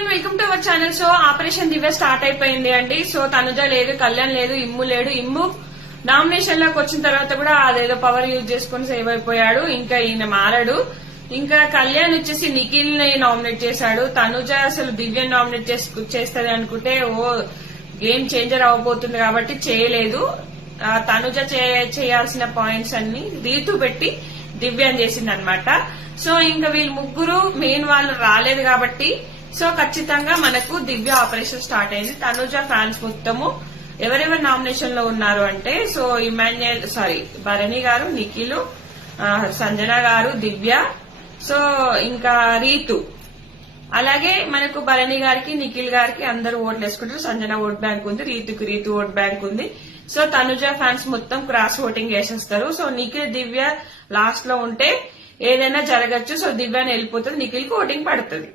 Everyone, welcome to our channel. So operation Divya start అయిపోయింది అండి. So Tanuja లేదు, కళ్యాణ్ లేదు, ఇమ్ము లేడు. ఇమ్ము నామినేషన్ లోకి వచ్చిన తర్వాత కూడా అదేదో పవర్ యూజ్ చేసుకుని సేవ్ అయిపోయాడు. ఇంకా ఈయన మారాడు. ఇంకా కళ్యాణ్ వచ్చేసి నిఖిల్ ని నామినేట్ చేశాడు. తనుజ అసలు దివ్య నామినేట్ చేస్తుంది అనుకుంటే గేమ్ చేంజర్ అవ్వబోతుంది కాబట్టి చేయలేదు. తనుజ చేయాల్సిన పాయింట్స్ అన్ని రీతు పెట్టి దివ్యాన్ని చేసింది అనమాట. సో ఇంకా వీళ్ళు ముగ్గురు మెయిన్ వాళ్ళు రాలేదు కాబట్టి సో ఖచ్చితంగా మనకు దివ్య ఆపరేషన్ స్టార్ట్ అయింది. తనుజ ఫ్యాన్స్ మొత్తము ఎవరెవరు నామినేషన్ లో ఉన్నారు అంటే సో భరణి గారు, నిఖిల్, సంజన గారు, దివ్య, సో ఇంకా రీతు. అలాగే మనకు భరణి గారికి, నిఖిల్ గారికి అందరూ ఓట్లు వేసుకుంటారు. సంజన ఓట్ బ్యాంక్ ఉంది, రీతు ఓట్ బ్యాంక్ ఉంది. సో తనుజ ఫ్యాన్స్ మొత్తం క్రాస్ ఓటింగ్ వేసేస్తారు. సో నిఖిల్, దివ్య లాస్ట్ లో ఉంటే ఏదైనా జరగచ్చు. సో దివ్యాని వెళ్ళిపోతుంది, నిఖిల్ కి ఓటింగ్ పడుతుంది.